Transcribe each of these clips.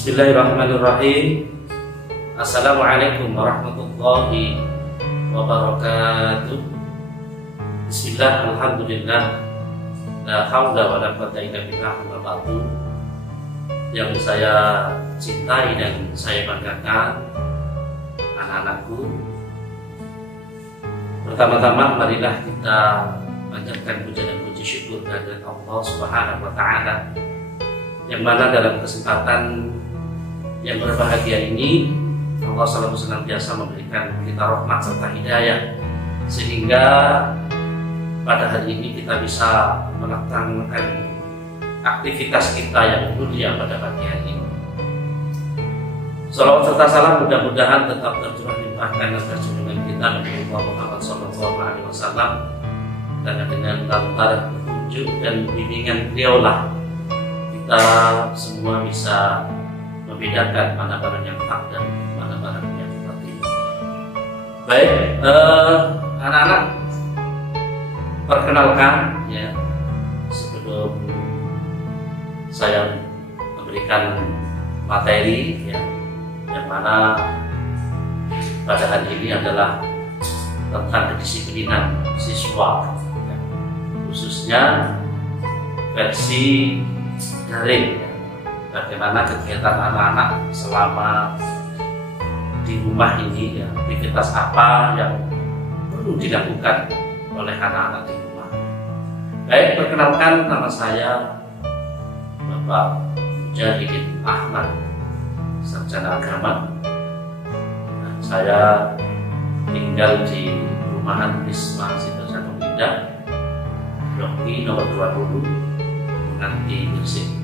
Bismillahirrahmanirrahim. Assalamualaikum warahmatullahi wabarakatuh. Bismillah, alhamdulillah, la haula wa la quwwata illa billah, amma ba'du. Yang saya cintai dan saya banggakan, anak-anakku, pertama-tama marilah kita panjatkan puja dan puji syukur kehadirat Allah Subhanahu wa Ta'ala, yang mana dalam kesempatan yang berbahagia ini Allah selalu senantiasa memberikan kita rahmat serta hidayah, sehingga pada hari ini kita bisa melaksanakan aktivitas kita yang mulia pada pagi hari ini. Salawat serta salam mudah-mudahan tetap tercurah limpahkan atas junjungan kita Nabi Muhammad SAW, karena dengan lantar petunjuk dan bimbingan beliaulah kita semua bisa membedakan mana barang yang hak dan mana barang yang batil. Baik, anak-anak, perkenalkan ya, sebelum saya memberikan materi ya, yang mana pada hari ini adalah tentang kedisiplinan siswa ya, khususnya versi daring ya. Bagaimana kegiatan anak-anak selama di rumah ini ya, aktivitas apa yang perlu dilakukan oleh anak-anak di rumah. Baik, perkenalkan, nama saya Bapak Mujahidin Ahmad, sarjana agama. Nah, saya tinggal di perumahan Wisma Sidoarjo Indah, Blok I nomor 20, Nanti Gresik.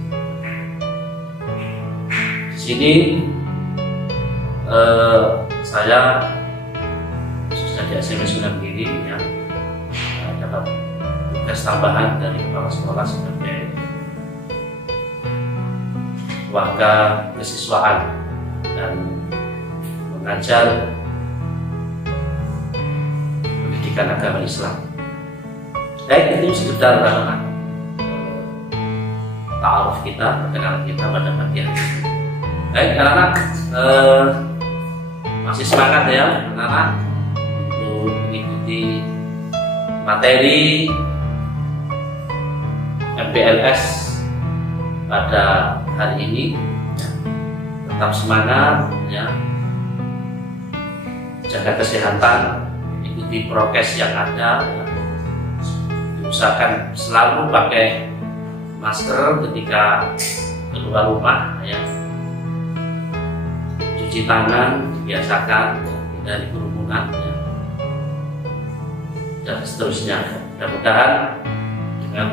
Di sini saya khususnya di SMP Sunan Giri ya, dapat tugas tambahan dari kepala sekolah sebagai warga kesiswaan dan mengajar pendidikan agama Islam. Baik, itu sekedar ta'aruf kita, perkenalan kita pada pagi hari ini. Baik, anak-anak, masih semangat ya anak-anak untuk mengikuti materi MPLS pada hari ini ya. Tetap semangat ya, jaga kesehatan, ikuti prokes yang ada ya. Usahakan selalu pakai masker ketika keluar rumah ya. Cuci tangan dibiasakan, hindari kerumunan ya, dan seterusnya. Mudah-mudahan dengan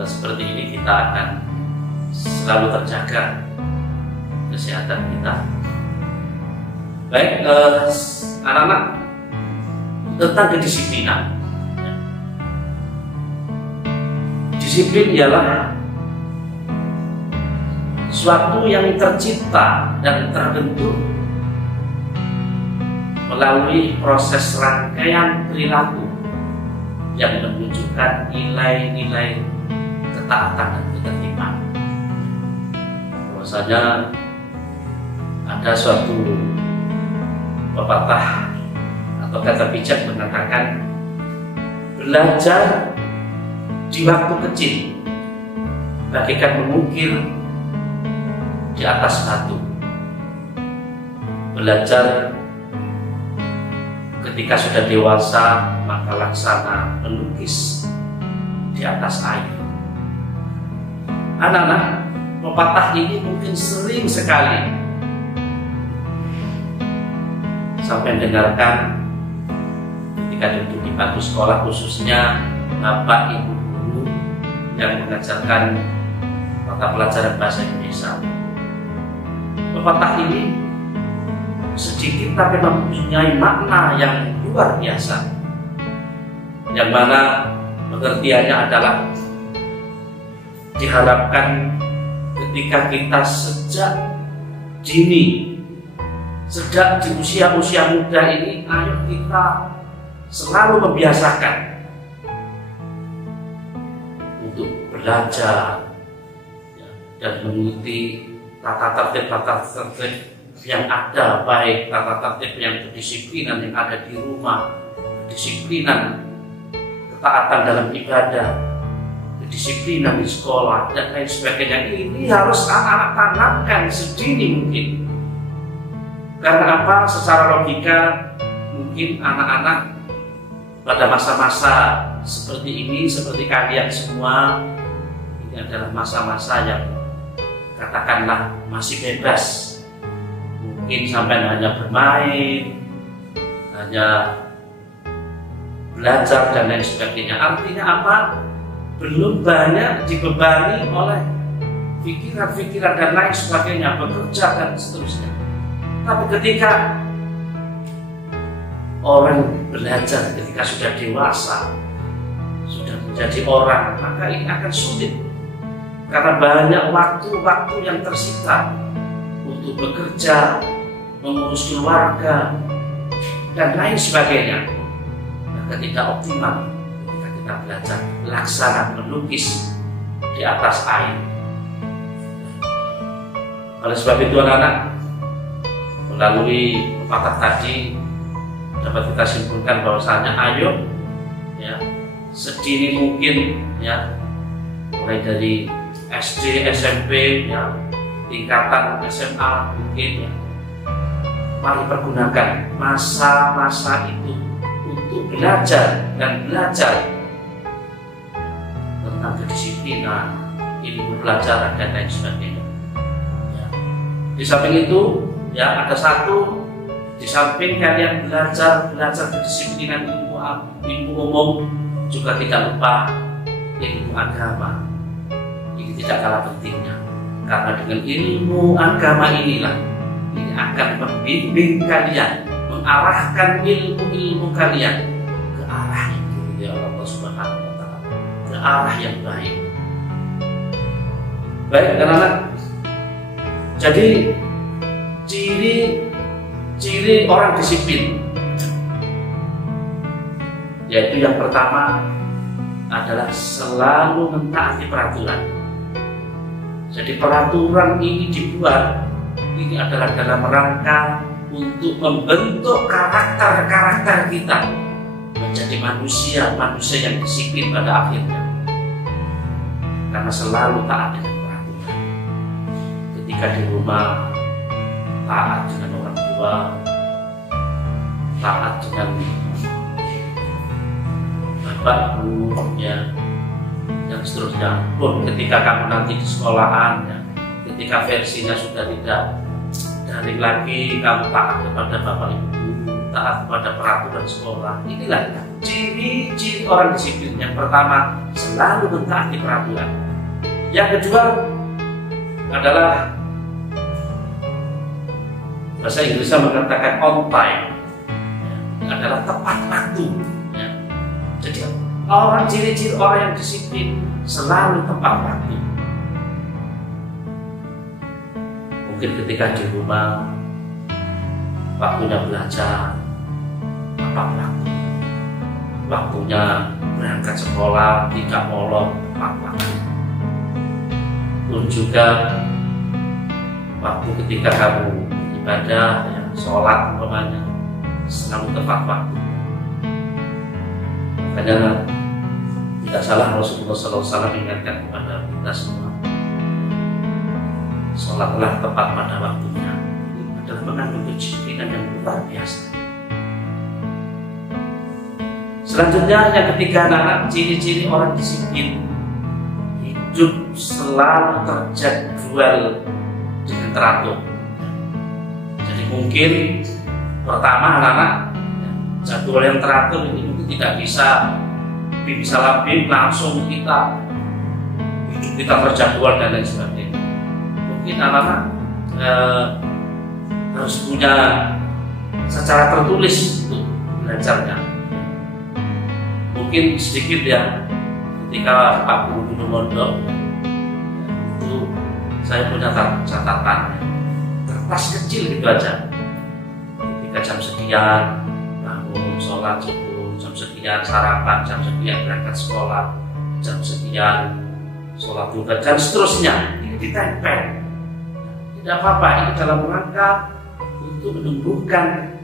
seperti ini kita akan selalu terjaga kesehatan kita. Baik, anak-anak, tentang kedisiplinan ya. Disiplin ialah suatu yang tercipta dan terbentuk melalui proses rangkaian perilaku yang menunjukkan nilai-nilai ketaatan dan ketertiban. Bahwasanya ada suatu pepatah atau kata bijak mengatakan, belajar di waktu kecil bagaikan mengukir di atas batu. Belajar ketika sudah dewasa, maka laksana melukis di atas air. Anak-anak, pepatah ini mungkin sering sekali sampai dengarkan ketika duduk di bangku sekolah, khususnya bapak ibu guru yang mengajarkan mata pelajaran bahasa Indonesia. Pepatah ini sedikit tapi mempunyai makna yang luar biasa, yang mana pengertiannya adalah diharapkan ketika kita sejak dini, sejak di usia-usia muda ini, ayo kita selalu membiasakan untuk belajar dan mengikuti tata tertib yang ada, baik tata tertib yang kedisiplinan yang ada di rumah, kedisiplinan ketaatan dalam ibadah, kedisiplinan di sekolah, dan lain sebagainya. Ini harus anak-anak tanamkan sedini mungkin. Karena apa? Secara logika mungkin anak-anak pada masa-masa seperti ini, seperti kalian semua, ini adalah masa-masa yang katakanlah masih bebas. Mungkin sampai hanya bermain, hanya belajar dan lain sebagainya. Artinya apa? Belum banyak dibebani oleh pikiran-pikiran dan lain sebagainya, bekerja dan seterusnya. Tapi ketika orang belajar, ketika sudah dewasa, sudah menjadi orang, maka ini akan sulit. Karena banyak waktu-waktu yang tersita untuk bekerja, mengurus keluarga, dan lain sebagainya. Maka tidak optimal ketika kita belajar laksana melukis di atas air. Oleh sebab itu anak-anak, melalui pepatah tadi dapat kita simpulkan bahwasanya ayo ya sedini mungkin ya, mulai dari SD, SMP ya, tingkatan SMA mungkin ya, mari pergunakan masa-masa itu untuk belajar dan belajar tentang kedisiplinan, ilmu pelajaran dan lain sebagainya ya. Di samping itu ya, ada satu, di samping kalian belajar kedisiplinan ilmu umum, juga tidak lupa ilmu agama. Ini tidak kalah pentingnya, karena dengan ilmu agama inilah ini akan membimbing kalian, mengarahkan ilmu-ilmu kalian ke arah itu ya Allah Subhanahu wa Ta'ala, ke arah yang baik. Baik anak-anak, jadi ciri orang disiplin, yaitu yang pertama adalah selalu mentaati peraturan. Jadi peraturan ini dibuat, ini adalah dalam rangka untuk membentuk karakter kita menjadi manusia yang disiplin pada akhirnya. Karena selalu taat dengan peraturan. Ketika di rumah taat dengan orang tua, taat dengan bapak, ibu, ya, dan seterusnya. Pun ketika kamu nanti di sekolahan, ya, ketika versinya sudah tidak daring lagi, kamu taat kepada bapak ibu, taat kepada peraturan sekolah. Inilah ciri-ciri orang disiplin. Yang pertama, selalu mentaati peraturan. Yang kedua adalah bahasa Inggrisnya mengatakan on time, ya, adalah tepat waktu. Ya. Jadi ciri-ciri orang yang disiplin selalu tepat waktu. Mungkin ketika di rumah waktunya belajar tepat waktu, waktunya berangkat sekolah tidak molor tepat waktu. Pun juga waktu ketika kamu ibadah, ya, sholat umpamanya selalu tepat waktu. Makanya tidak salah Rasulullah SAW mengingatkan kepada kita semua, sholatlah tepat pada waktunya. Ini adalah mengandung kedisiplinan yang luar biasa. Selanjutnya yang ketiga adalah ciri-ciri orang disiplin, hidup selalu terjadwal dengan teratur. Jadi mungkin pertama anak-anak, jadwal yang teratur ini mungkin tidak bisa bisa labim langsung hidup kita terjadwal dan lain sebagainya. Mungkin anak-anak harus punya secara tertulis untuk belajarnya. Mungkin sedikit ya, ketika Pak Guru dulu mondok itu saya punya catatan kertas kecil gitu aja. Ketika jam sekian bangun sholat subuh, jam sekian sarapan, jam sekian berangkat sekolah, jam sekian sholat duha dan seterusnya, ini ditempel. Tidak apa-apa, ini dalam rangka untuk menumbuhkan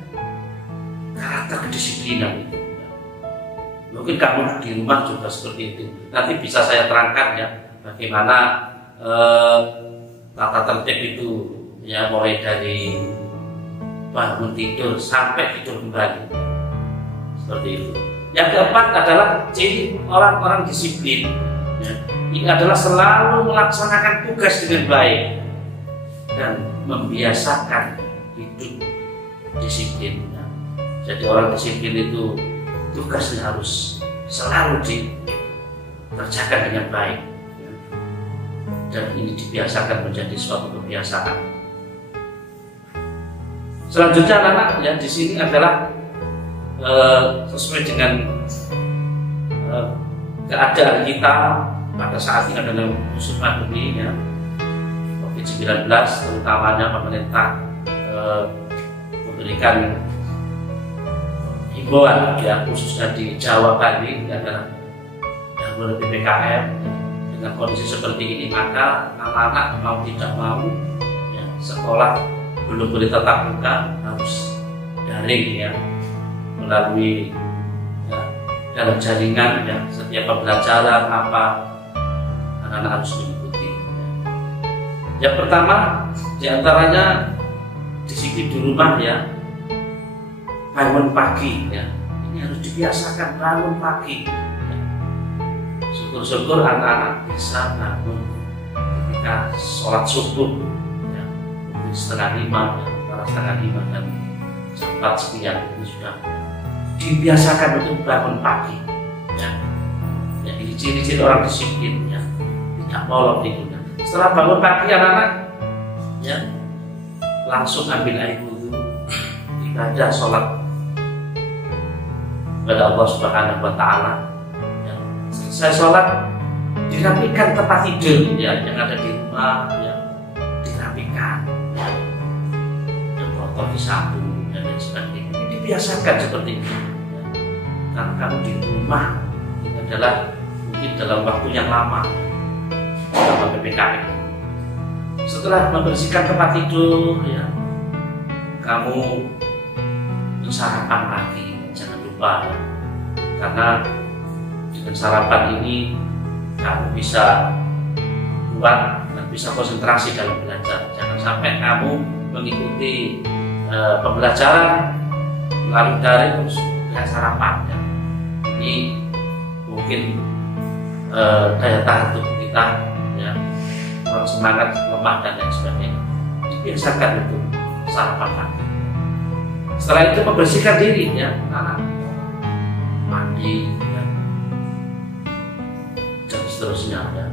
karakter kedisiplinan itu. Mungkin kamu di rumah juga seperti itu. Nanti bisa saya terangkan ya bagaimana tata tertib itu ya, mulai dari bangun tidur sampai tidur kembali, seperti itu. Yang keempat adalah ciri orang-orang disiplin ya. Ini adalah selalu melaksanakan tugas dengan baik dan membiasakan hidup disiplin ya. Jadi orang disiplin itu tugasnya harus selalu dikerjakan dengan baik ya. Dan ini dibiasakan menjadi suatu kebiasaan. Selanjutnya anak-anak ya, di sini adalah sesuai dengan keadaan kita pada saat ini adalah musim pandemi ya, COVID-19, terutamanya pemerintah memberikan himbauan ya, khususnya di Jawa Bali adalah yang boleh PPKM. Dengan kondisi seperti ini maka anak-anak mau tidak mau ya, sekolah belum boleh tatap muka, harus daring ya, melalui ya, dalam jaringan ya, setiap pembelajaran apa anak-anak harus mengikuti ya. Yang pertama diantaranya disiplin di rumah ya, bangun pagi ya, ini harus dibiasakan bangun pagi ya. Syukur-syukur anak-anak bisa bangun ketika sholat subuh ya, 4:30 ya, antara 4:30 dan jam 4 sekian ini sudah dibiasakan untuk bangun pagi ya. Ya, ini ciri-ciri orang disiplin ya, tidak molor tidurnya. Setelah bangun pagi anak-anak ya, langsung ambil air wudhu, ibadah sholat kepada Allah Subhanahu wa Ta'ala ya. Selesai sholat dirapikan tempat tidur ya, yang ada di rumah ya, dirapikan ya, yang kotor disapu dan lain sebagainya. Ini dibiasakan seperti ini ya. Karena kamu di rumah ini adalah mungkin dalam waktu yang lama selama PPKM. Setelah membersihkan tempat tidur ya, kamu sarapan pagi, jangan lupa ya. Karena dengan sarapan ini kamu bisa kuat dan bisa konsentrasi dalam belajar. Jangan sampai kamu mengikuti pembelajaran melalui daring terus dengan sarapan ya. Ini mungkin daya tahan tubuh kita ya, kurang semangat, lemah dan lain sebagainya. Dibiasakan itu sarapan pagi. Setelah itu membersihkan diri ya, anak mandi ya, dan seterusnya ya.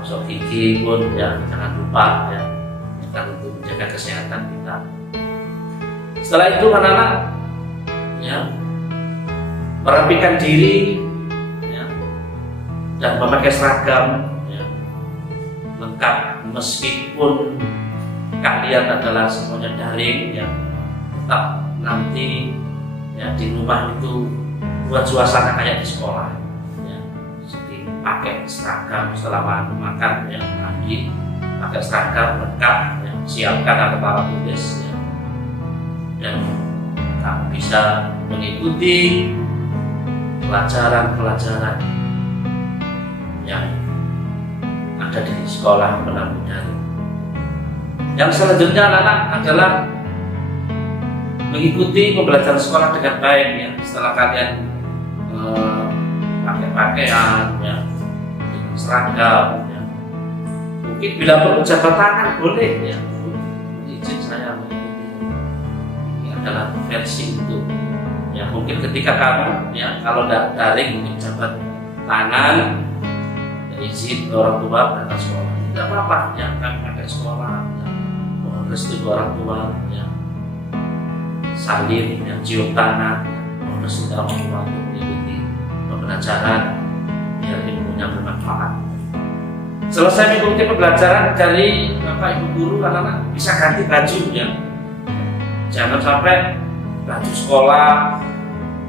Gosok gigi pun ya, jangan lupa ya, untuk menjaga kesehatan kita. Setelah itu anak-anak ya, merapikan diri ya, dan memakai seragam ya, lengkap meskipun kalian adalah semuanya daring ya, tetap nanti ya di rumah itu buat suasana kayak di sekolah ya. Jadi pakai seragam setelah makan ya, mandi pakai seragam lengkap ya, siapkan alat-alat tulis ya, dan kamu bisa mengikuti pelajaran-pelajaran yang ada di sekolah melalui daring. Yang selanjutnya anak-anak adalah mengikuti pembelajaran sekolah dengan baik ya. Setelah kalian pakai pakaian ya, dengan seragam ya, mungkin bila perlu jabat tangan boleh ya, izin saya mengikuti. Ini adalah versi untuk Ya mungkin ketika kamu ya kalau tidak daring mungkin jabat tangan ya, izin ke orang tua berangkat sekolah, tidak apa-apa ya, kami pakai sekolah ya, mohon restu ke orang tua ya, salin ya, cium tangan ya, mohon restu ke orang tua untuk mengikuti pembelajaran biar ilmunya bermanfaat. Selesai mengikuti pembelajaran dari Bapak Ibu guru, anak-anak bisa ganti baju ya. Jangan sampai baju sekolah,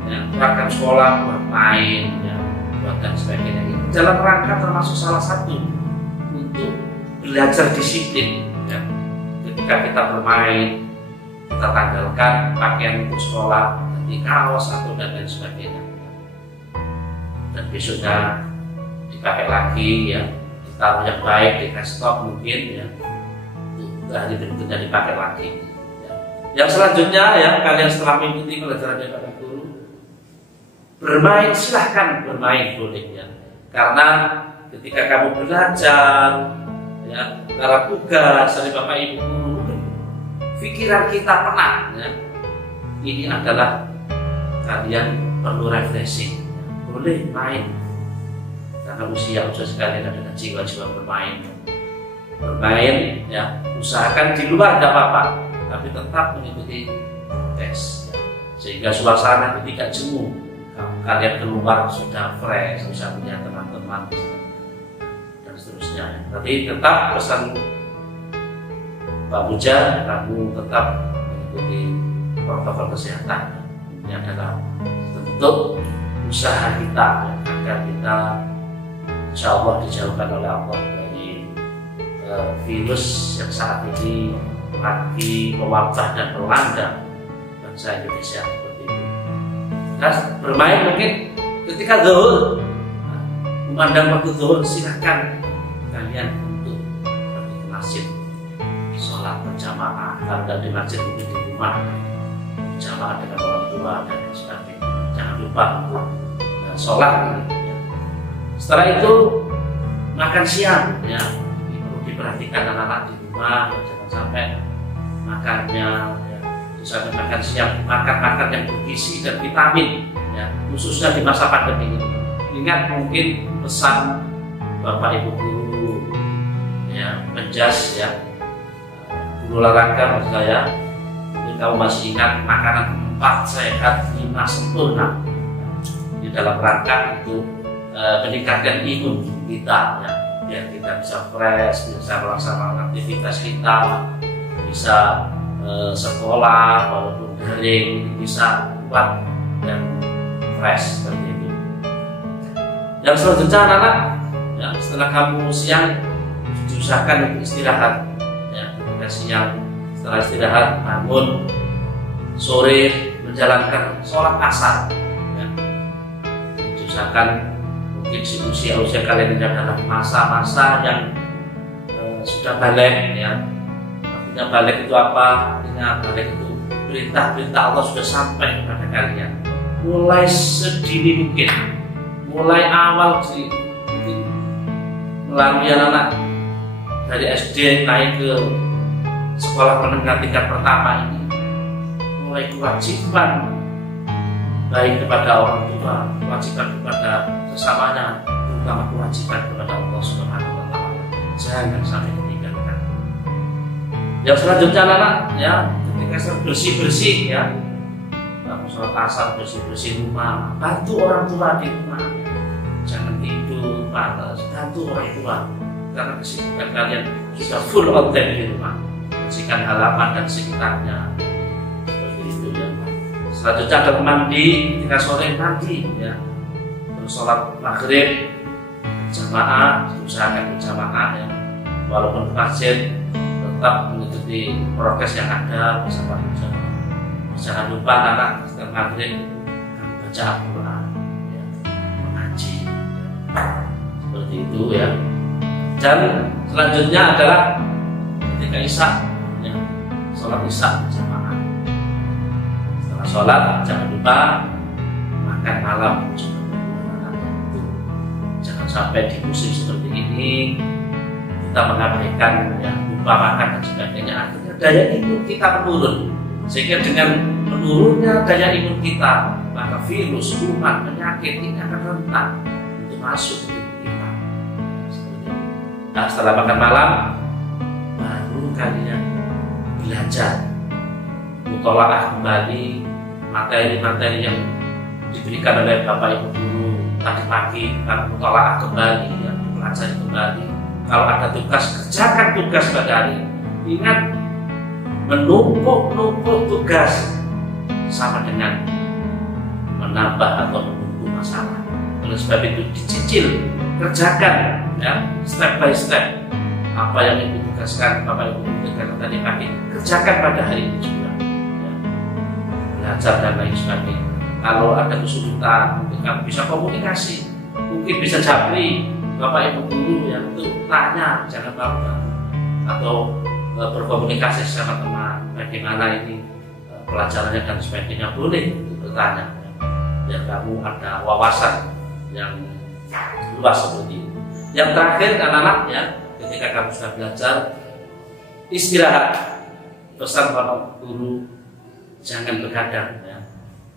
ya, seragam sekolah buat main, ya, buat dan sebagainya. Ini dalam rangka termasuk salah satu untuk belajar disiplin. Ya. Ketika kita bermain, kita tanggalkan pakaian untuk sekolah, ganti kaos atau dan lain sebagainya. Dan besoknya dipakai lagi, ya. Taruh yang baik di desktop mungkin ya, hari berikutnya dipakai lagi ya. Yang selanjutnya ya, kalian setelah mengikuti pelajaran dari Bapak Guru bermain, silahkan bermain boleh ya, karena ketika kamu belajar ya, karena tugas dari Bapak Ibu Guru, pikiran kita penat ya, ini adalah kalian perlu refreshing ya. Boleh main karena usia sekalian ada jiwa-jiwa bermain ya, usahakan di luar tidak apa-apa tapi tetap mengikuti tes ya. Sehingga suasana itu tidak jenuh, kalian keluar sudah fresh, bisa punya teman-teman dan seterusnya ya. Tapi tetap pesan Pak Buja, kamu tetap mengikuti protokol kesehatan. Ini adalah bentuk usaha kita ya, agar kita insya Allah dijauhkan oleh Allah dari virus yang saat ini lagi mewabah dan melanda bangsa Indonesia seperti itu. Nah, bermain mungkin ketika zuhur, memandang waktu zuhur, silahkan kalian untuk pergi ke masjid, sholat berjamaah. Kalau di masjid mungkin di rumah berjamaah dengan orang tua dan sebagainya. Jangan lupa untuk sholat. Setelah itu makan siang ya, perlu diperhatikan anak-anak di rumah ya, jangan sampai makannya ya, sampai makan siang makan yang bergizi dan vitamin ya, khususnya di masa pandemi ini. Ingat mungkin pesan Bapak Ibu guru ya, menjas ya, guru olahraga maksud saya, mungkin kamu masih ingat makanan 4 sehat 5 sempurna di dalam rangka untuk meningkatkan imun kita ya, biar kita bisa fresh, bisa melaksanakan aktivitas kita, bisa sekolah walaupun daring, bisa kuat dan fresh seperti itu. Yang selanjutnya anak-anak ya, setelah kamu siang diusahakan untuk istirahat ya, ketika siang setelah istirahat bangun, sore menjalankan sholat asar ya. Diusahakan mungkin usia kalian ini adalah masa-masa yang sudah balik ya. Artinya balik itu apa? Artinya balik itu perintah-perintah Allah sudah sampai kepada kalian. Mulai sedini mungkin, mulai awal sih mungkin melalui anak dari SD naik ke sekolah menengah tingkat pertama ini, mulai kewajiban baik kepada orang tua, kewajiban kepada sesamanya, terutama kewajiban kepada Allah Subhanahu wa Ta'ala. Jangan sampai ditinggalkan. Yang selanjutnya anak ya, ketika bersih-bersih ya, kamu sholat asar, bersih-bersih rumah, bantu orang tua di rumah. Jangan tidur panas, bantu orang tua karena kesibukan kalian sudah full on time di rumah. Bersihkan halaman dan sekitarnya. Selanjutnya ada mandi, ketika sore mandi ya, terus sholat maghrib berjamaah, diusahakan berjamaah ya, walaupun masjid tetap mengikuti prokes yang ada bersama berjamaah. Jangan lupa anak setelah maghrib kamu baca Al-Quran ya, mengaji ya. Seperti itu ya. Dan selanjutnya adalah ketika isya ya, sholat isya berjamaah. Sholat jangan lupa makan malam juga. Jangan sampai di musim seperti ini kita mengabaikan ya, lupa makan dan sebagainya. Akhirnya daya imun kita menurun, sehingga dengan menurunnya daya imun kita maka virus, kuman, penyakit ini akan rentan untuk masuk ke tubuh kita. Nah, setelah makan malam, baru kalian belajar mutolaah kembali materi-materi yang diberikan oleh Bapak Ibu guru tadi pagi. Kalau mutolaah kembali, ya, pelajari kembali. Kalau ada tugas, kerjakan tugas pada hari. Ingat, menumpuk tugas sama dengan menambah atau menunggu masalah. Oleh sebab itu dicicil, kerjakan, ya, step by step. Apa yang Ibu tugaskan, Bapak Ibu tugaskan tadi pagi, kerjakan pada hari ini juga, ya. Belajar dan lain sebagainya. Kalau ada kesulitan, mungkin kamu bisa komunikasi, mungkin bisa japri Bapak Ibu guru yang itu tanya, jangan bangga, atau berkomunikasi sama teman, bagaimana ini pelajarannya dan sebagainya, boleh bertanya, ya. Biar kamu ada wawasan yang luas seperti itu. Yang terakhir, anak-anak, ya, ketika kamu sudah belajar, istirahat. Pesan Bapak guru, jangan begadang, ya.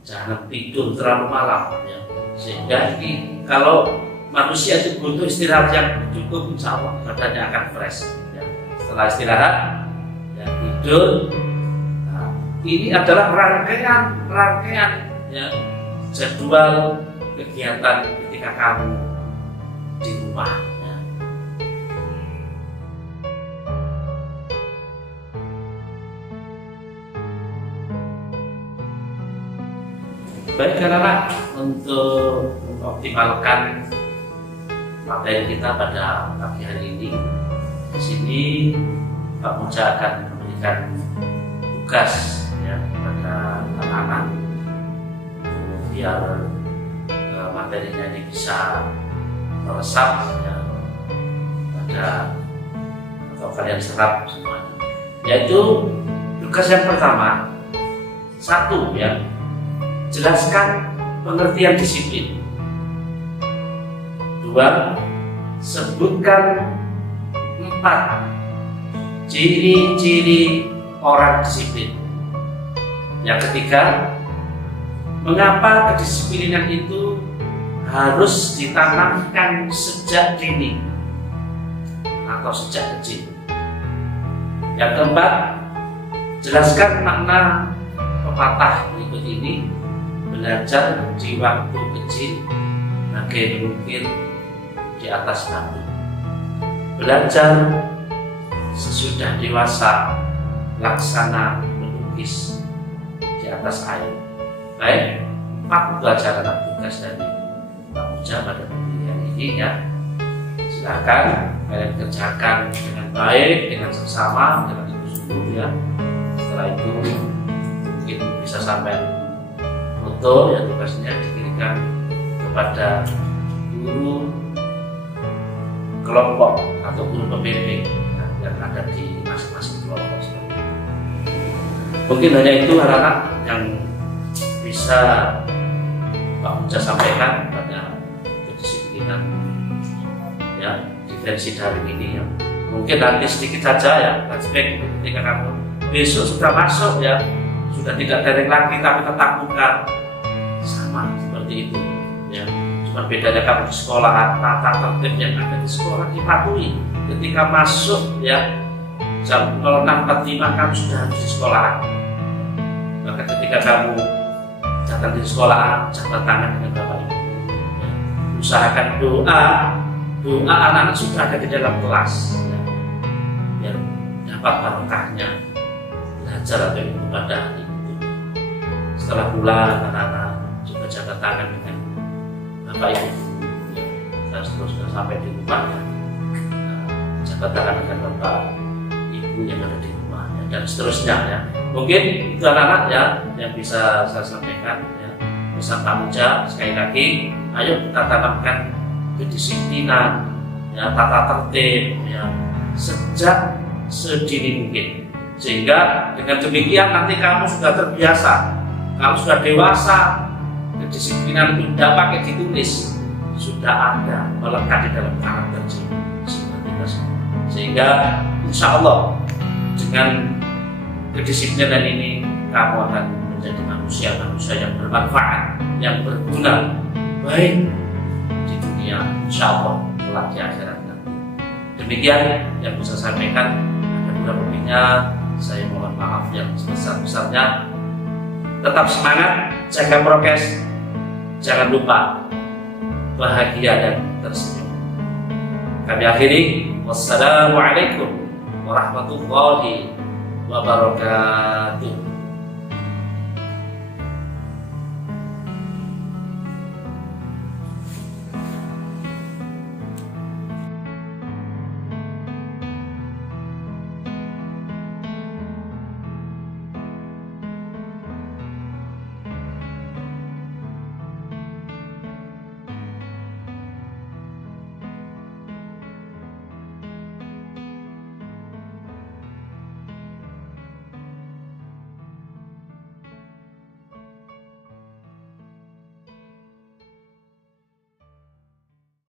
Jangan tidur terlalu malam, ya. Sehingga kalau manusia itu butuh istirahat yang cukup, insya Allah badannya akan fresh, ya. Setelah istirahat, ya, tidur. Nah, ini adalah rangkaian, ya, jadwal kegiatan ketika kamu di rumah, ya. Baik anak-anak, untuk mengoptimalkan materi kita pada pagi hari ini, di sini Pak Muja akan memberikan tugas, ya, kepada anak-anak biar materinya ini bisa meresap, ya, pada atau kalian serap semuanya. Yaitu tugas yang pertama, 1, ya, jelaskan pengertian disiplin. 2, sebutkan 4 ciri-ciri orang disiplin. Yang ketiga, mengapa kedisiplinan itu harus ditanamkan sejak dini atau sejak kecil. Yang keempat, jelaskan makna pepatah berikut ini: belajar di waktu kecil bagai mungkin di atas batu, belajar sesudah dewasa laksana melukis di atas air. Baik, 4 pelajaran tugas dari Pak Muja pada pagi hari ini, ya. Silakan kalian kerjakan dengan baik, dengan seksama, dengan sungguh-sungguh, ya. Setelah itu mungkin bisa sampai foto, ya, tugasnya dikirimkan kepada guru kelompok atau guru pembimbing, ya, yang ada di masing-masing kelompok. Mungkin hanya itu anak-anak yang bisa Pak Muja sampaikan pada kedisiplinan, ya, di versi daring ini, ya. Mungkin nanti sedikit saja, ya, flashback ketika kamu besok sudah masuk, ya, sudah tidak daring lagi tapi tetap muka, sama seperti itu, ya. Cuma bedanya kamu di sekolah, tata tertib yang ada di sekolah dipatuhi. Ketika masuk, ya, jam 06.45 kamu sudah harus di sekolah. Maka ketika kamu datang di sekolah, jabat tangan dengan Bapak Ibu, ya. Usahakan doa anak-anak sudah ada di dalam kelas, ya, biar dapat barokahnya belajar atau ilmu pada hari itu. Setelah pulang, anak-anak juga jabat tangan dengan Bapak Ibu, ya. Dan seterusnya sampai di rumah, ya, jabat tangan dengan Bapak Ibu yang ada di rumah, ya, dan seterusnya, ya. Mungkin itu anak-anak, ya, yang bisa saya sampaikan, ya. Pesan Pak Muja sekali lagi, ayo kita tanamkan kedisiplinan, ya, tata tertib, ya, sejak sedini mungkin, sehingga dengan demikian nanti kamu sudah terbiasa, kamu sudah dewasa, kedisiplinan itu tidak pakai ditulis, sudah ada, melekat di dalam karakter kita semua. Sehingga insya Allah dengan kedisiplinan ini kamu akan menjadi manusia yang bermanfaat yang berguna, baik di dunia, insya Allah kelak di akhirat nanti. Demikian yang bisa saya sampaikan. Ada kurang lebihnya saya mohon maaf yang sebesar-besarnya. Tetap semangat, jaga prokes, jangan lupa bahagia dan tersenyum. Kami akhiri. Wassalamualaikum warahmatullahi wabarakatuh.